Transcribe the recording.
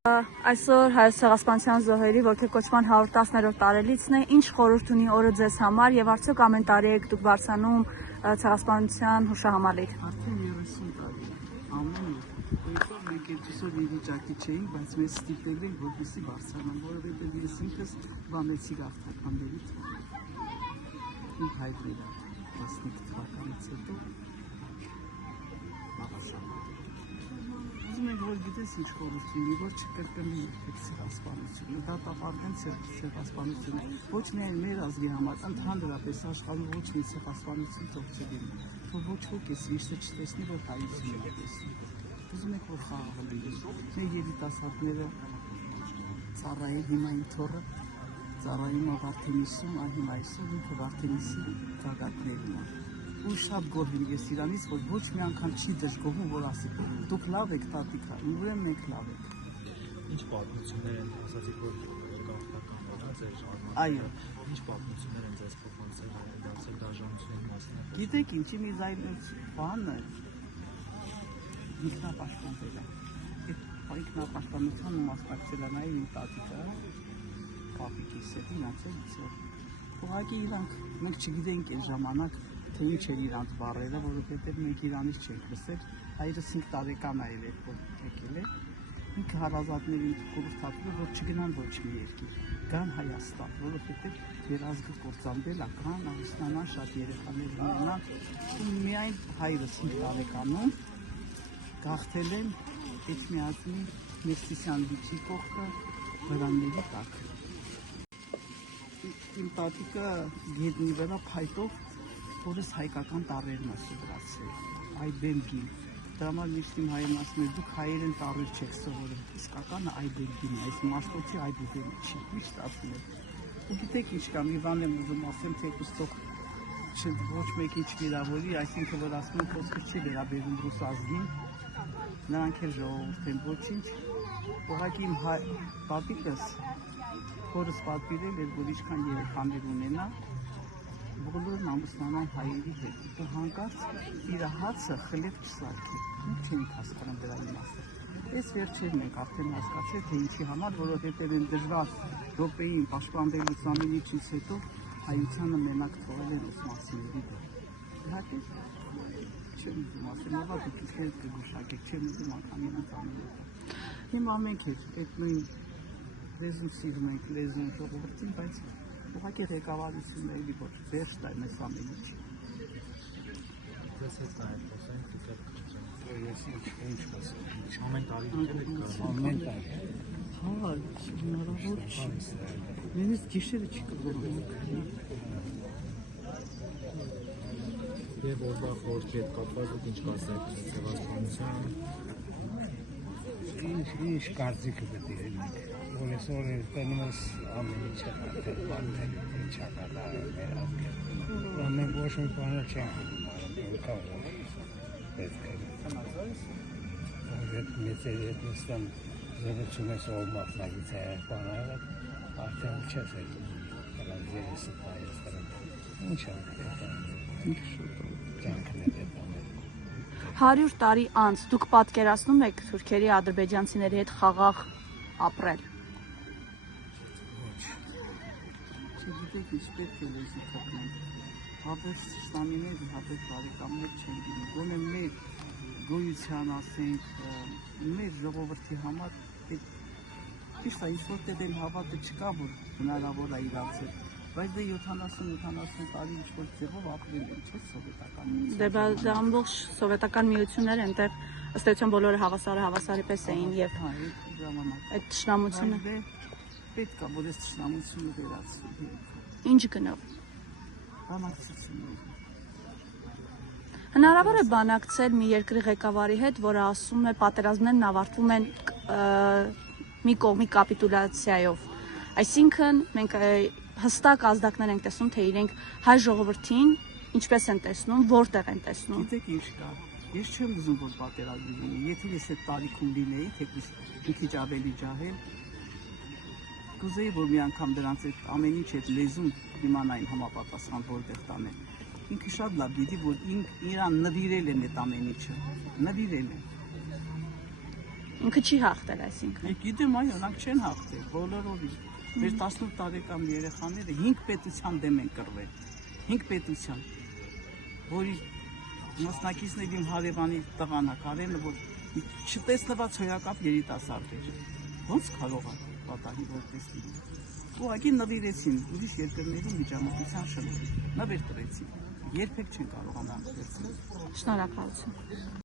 Այսօր Հայոց ցեղասպանության զոհերի ոգեկոչման 110-րդ տարելիցն է, ինչ խորհուրդ ունի օրը ձեզ համար եւ արդյոք ամեն տարի եք դուք բարձրանում ցեղասպանության հուշահամալիր։ Արդեն 30 տարի ամեն օր մենք այսօր մի վիճակի չէինք, բայց մեզ ստիպել են որպեսզի բարձրանան, որովհետեւ ես ինքս բանեցի գաղթականներից իմ հայրերը 15 թվականից հետո Ուզում ենք, որ գիտես ինչ խորհուրդ ունի, որ չկրկնվի ցեղասպանությունը, դատապարտեն ցեղասպանությունը, ոչ միայն մեր ազգի համար, ընդհանրապես աշխարհում ոչ մի ցեղասպանություն թող չլինի, որ ոչ ոք էս վիշտը չտեսնի, որ հայությունը տեսնի։ Ուզում ենք, որ խաղաղ լինի։ Մեր երիտասարդները ծառայի հիմա իմ թոռը, ծառայում է Վարդենիսում, հիմա այսօր ինքը Վարդենիսի գագաթներն է։ Ու շատ գոհ եմ ես իրանից, որ ոչ մի անգամ չի դժգոհում, որ ասի, դուք լավ եք տատիկա, ուրեմն մենք լավ եք։ Ինչ պատմություններ են, ասացիք, որ գաղթական ձեր արմատները։ Այո։ Ինչ պատմություններ են ձեզ փոխանցել, դարձել դաշնությունների մասնակից։ Գիտեք ինչի մի զայրույթ բանը ինքնապաշտպանվել է։ Այդ ինքնապաշտպանության մասնակցել է նաև իմ տատիկը, պապիկիս հետ իրացել։ Ուղղակի իրանք մենք չգիտենք այն ժամանակ թե ինչ էր իրանց բառերը, որովհետև մենք իրանից չենք լսել, հայրս 5 տարեկան այլ էր, որ եկել է, ինքը հարազատներին խորհրդատում է, որ չգնան ոչ մի երկիր, գան Հայաստան, որովհետև մեր ազգը կործանվել է, կան ամուսնանան, շատ երեխաներ ունենան, ու միայն հայրս 5 տարեկանում գաղթել են Էջմիածնի Մերսիսյան լիճի կողքը վրանների տակ։ Իմ տատիկը գետնի վրա փայտով որս հայկական տառերն ասուլացել, այ բելգին, դրա համար միշտ իմ հայրն ասում է, դուք հայերեն տառեր չեք սովորում, իսկականը այ բելգին է, այս մաշտոցի այ բուբենի չի, միշտ ասում է, ու գիտեք ինչ կա, մի բան եմ ուզում ասեմ, թե կուստող ոչ մեկին չվիրավորի, այսինքն որ ասում են, խոսքը չի վերաբերում ռուս ազգին, նրանք էլ ժողովուրդ են, ոչինչ, ուղղակի իմ տատիկս, որս պատվիրել էր, որ ինչքան երեխաներ ունենա, բոլորն ամուսնանան հայերի հետ, ու հանկարծ իր հացը խլեց չսարքի, մենք չենք հասկանում դրա իմաստը։ Այս վերջերն ենք արդեն հասկացել, թե ինչի համար, որովհետև են դժվար րոպեին պաշտպանվելուց ամեն ինչից հետո հայությանը մենակ թողել են օսմանցիների դեմ։ Իհարկե, չեմ ուզում ասել, նավա դուք ինքներդ կգուշակեք, չեմ ուզում անգամ իրանց անել։ Հիմա մենք այդ նույն լեզուն սիրում ենք, լեզուն ժողովրդին, բայց ուղղակի ղեկավարությունն էլի ոչ վերջ տա մեզ ամեն ինչի։ Ես հետ նաև խոսենք, դուք Ես ինչ խոսեմ։ ամեն տարի դուք եք գալու։ Ամեն տարի։ Հա, հնարավոր չի։ Մենից գիշերը չի կգործում։ Եվ օրվա խորհրդի հետ կապված դուք ինչ կասեք ցեղասպանությունը։ Ինչ կարծիքը պետք է լինի։ Որ այսօր տենում ես ամեն ինչը արդեն բաններ, ինչ ակալա մեր ազգը։ Ամեն ոչ մի բանը չենք ուտում, պետք է։ Այդ մեծերի հետ նստան զրուցում ես ով մասնակից է բաները, արդեն չես էլ դրանց երեսը պայես դրանց։ Ինչ ա 100 տարի անց դուք պատկերացնում եք թուրքերի, ադրբեջանցիների հետ խաղաղ ապրել։ Չգիտեք ինչ պետք է լեզու թողնենք, հատեր ստամիներ, հատեր բարեկամներ չեն գինի, գոնե մեր գոյության ասենք, մեր ժողովրդի համար, ճիշտ է, ինչ-որ տեղ հավատը չկա, որ հնարավոր է իրացել, բայց դե 70-80 տարի ինչ-որ ձևով ապրել են, չէ՞ սովետական միություն։ Դե ամբողջ սովետական միությունները այնտեղ ըստ էության բոլորը հավասարի պես էին եւ այդ թշնամությունը պետք է որ այս թշնամությունը վերացվի։ Ինչ գնով։ Բանակցություններ։ Հնարավոր է բանակցել մի երկրի ղեկավարի հետ, որը ասում է պատերազմներն ավարտվում են մի կողմի կապիտուլյացիայով։ Այսինքն մենք հստակ ազդակներ ենք տեսնում, թե իրենք հայ ժողովրդին ինչպես են տեսնում, որտեղ են տեսնում։ Գիտեք ինչ կա։ Ես չեմ ուզում որ պատերազմ լինի։ Եթե ես այդ տարիքում լինեի, թեկուզ մի քիչ ավելի ջահել, կուզեի որ մի անգամ դրանց այդ ամեն ինչ այդ լեզուն իմանային համապատասխան որտեղ տանեն։ Ինքը շատ լավ գիտի որ իրան նվիրել են այդ ամեն ինչը։ Նվիրել են։ Ինքը չի հաղթել, այսինքն։ Ես գիտեմ, այո, նրանք չեն հաղթել, բոլորովին։ Մեր 18 տարեկան երեխաները 5 պետության դեմ են կռվել։ 5 պետության, որի մասնակիցներ իմ հարևանի տղան է, Կարենը, որ չտեսնված հոյակապ երիտասարդ էր։ Ոնց կարող է պատահի որպես լինի։ Ուղղակի նվիրեցին ուրիշ երկրների միջամտության շնորհիվ։ Նվեր տվեցին։ Երբեք չեն կարողանա անցնել։ Շնորհակալություն։